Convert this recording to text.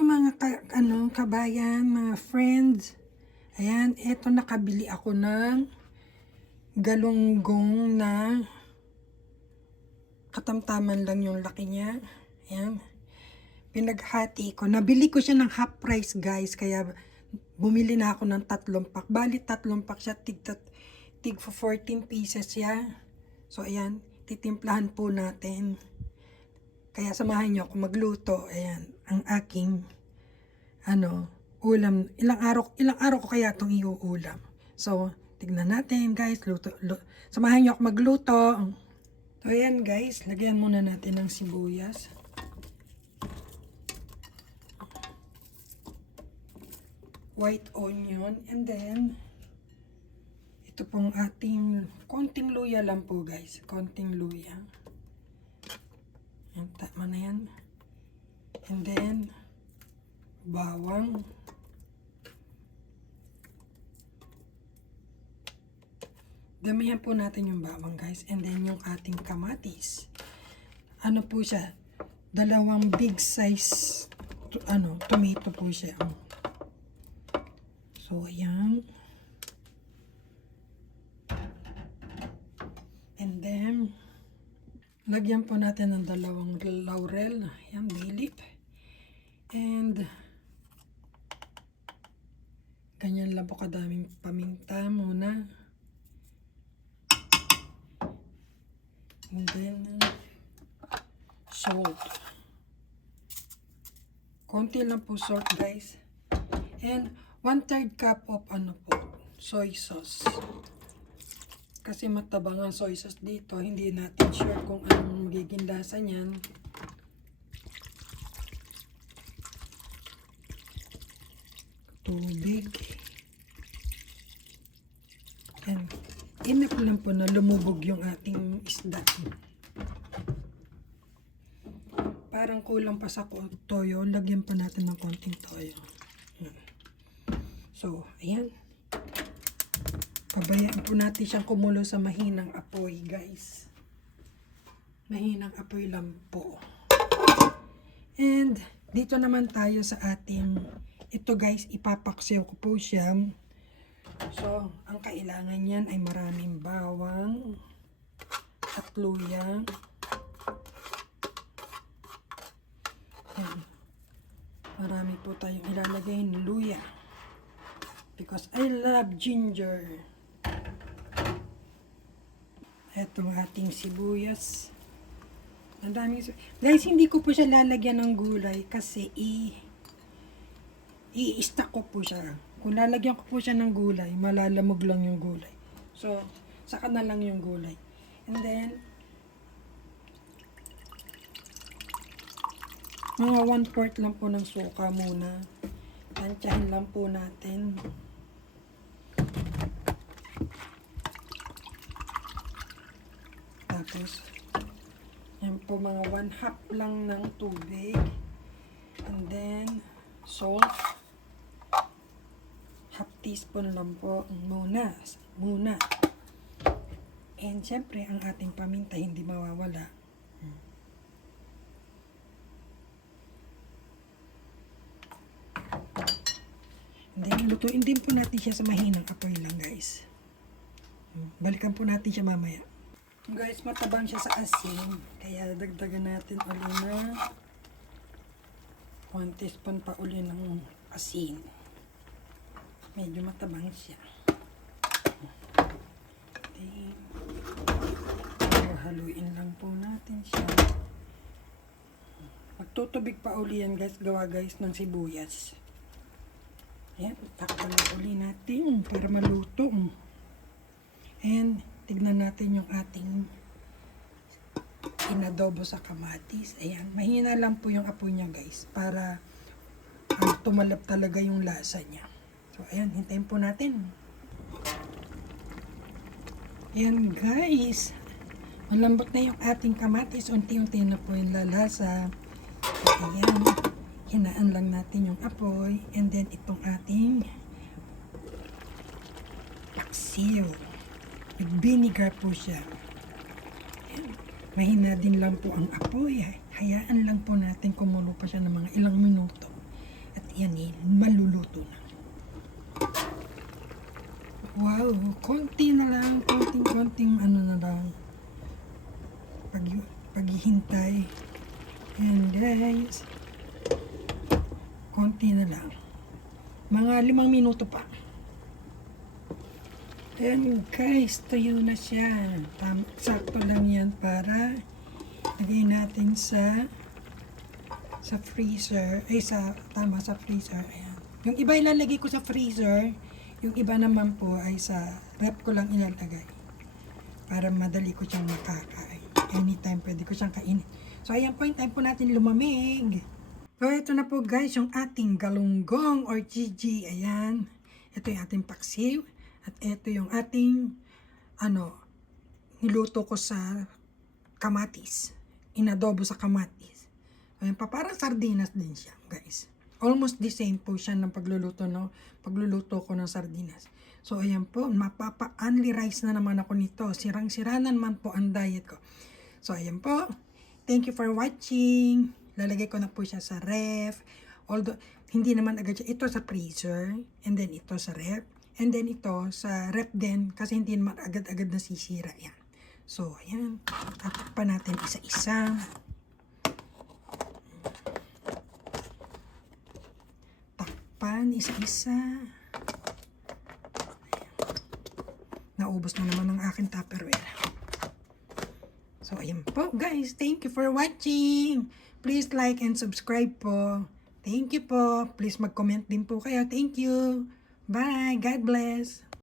mga kabayan, mga friends. Ayan, eto nakabili ako ng galunggong na katamtaman lang yung laki niya. Ayan. Pinaghati ko. Nabili ko siya ng half price, guys. Kaya bumili na ako ng 3 pack. Bali 3 pack siya. Tig for 14 pieces siya. So ayan, titimplahan po natin. Kaya samahan niyo ako magluto. Ayan, ang aking ulam. Ilang araw ko kaya itong iuulam. So, tignan natin, guys. Samahan niyo ako magluto. So, ayan, guys. Lagyan muna natin ng sibuyas. White onion. And then, ito pong ating konting luya lang po, guys. Konting luya. Yan, tama na yan. And then, bawang. Damihan po natin yung bawang, guys. And then, yung ating kamatis. Ano po siya? 2 big size tomato po siya. So, ayan. And then, lagyan po natin ng 2 laurel. Ayan, bay leaf. And, ganyan lang po kadaming paminta muna. And then, salt. Konti lang po salt, guys. And, 1/3 cup of soy sauce. Kasi matabang ang soy sauce dito. Hindi natin sure kung anong magiging lasa niyan. Tubig. And enough lang po na lumubog yung ating isda. Parang kulang pa sa toyo. Lagyan pa natin ng konting toyo. So, ayan. Pabayaan po natin siyang kumulo sa mahinang apoy, guys. Mahinang apoy lang po. And, dito naman tayo sa ating, ito guys, ipapaksiw ko po siya. So, ang kailangan niyan ay maraming bawang at luya. Ayan. Marami po tayong ilalagay ng luya. Because I love ginger. Ito ang ating sibuyas. Ang daming guys, hindi ko po siya lalagyan ng gulay kasi i-stack ko po siya. Kung lalagyan ko po siya ng gulay, malalamog lang yung gulay. So, saka na lang yung gulay. And then, mga 1/4 lang po ng suka muna. Tansyahin lang po natin. Tapos, yan po mga 1/2 lang ng tubig. And then, salt. 1/2 teaspoon lang po muna. And syempre, ang ating paminta hindi mawawala. And then, lutuin din po natin siya sa mahinang apoy lang, guys. Balikan po natin siya mamaya. Guys, matabang siya sa asin. Kaya dagdagan natin ulit na 1 teaspoon pa ulit ng asin. Medyo matabang siya. Okay. So, haluin lang po natin siya. Magtutubig pa uli yan, guys. Gawa, guys, ng sibuyas. Ayan, takpan na uli natin para maluto. And, tignan natin yung ating inadobo sa kamatis. Ayan, mahina lang po yung apoy niya, guys, para tumalab talaga yung lasa niya. So, ayan, hintayin po natin. Ayan, guys. Malambot na yung ating kamatis. Unti-unti na po yung lalasa. Ayan, hinaan lang natin yung apoy. And then, itong ating paksiw. With vinegar po siya. Ayan. Mahina din lang po ang apoy. Hayaan lang po natin kumulo pa siya ng mga ilang minuto. yan eh, maluluto na. Wow, konti na lang, konting ano na lang. Paghihintay. Ayan guys. Konti na lang. Mga 5 minuto pa. Ayan guys, tuyo na siya. Sakto lang yan para lagay natin sa freezer. Sa freezer. Ayan. Yung iba ilalagay ko sa freezer. Yung iba naman po ay sa rep ko lang ilalagay. Para madali ko siyang makakain. Anytime pwede ko siyang kainin. So ayan po yung time po natin lumamig. So ito na po guys yung ating galunggong or GG. Ayan. Ito yung ating paksiw. At ito yung ating niluto ko sa kamatis. Inadobo sa kamatis. Ayan pa, parang sardinas din siya guys. Almost the same po siya ng pagluluto ko ng sardinas. So ayan po, mapapa-only rice na naman ako nito. Sirang-sira na naman po ang diet ko. So ayan po. Thank you for watching. Lalagay ko na po siya sa ref. Although hindi naman agad siya. Ito sa freezer and then ito sa ref. And then ito sa ref din kasi hindi naman agad-agad nasisira yan. So ayan, tatakpan natin isa-isa. Isa-isa. Naubos na naman ang aking Tupperware. So, ayan po guys. Thank you for watching. Please like and subscribe po. Thank you po. Please mag-comment din po kayo. Thank you. Bye. God bless.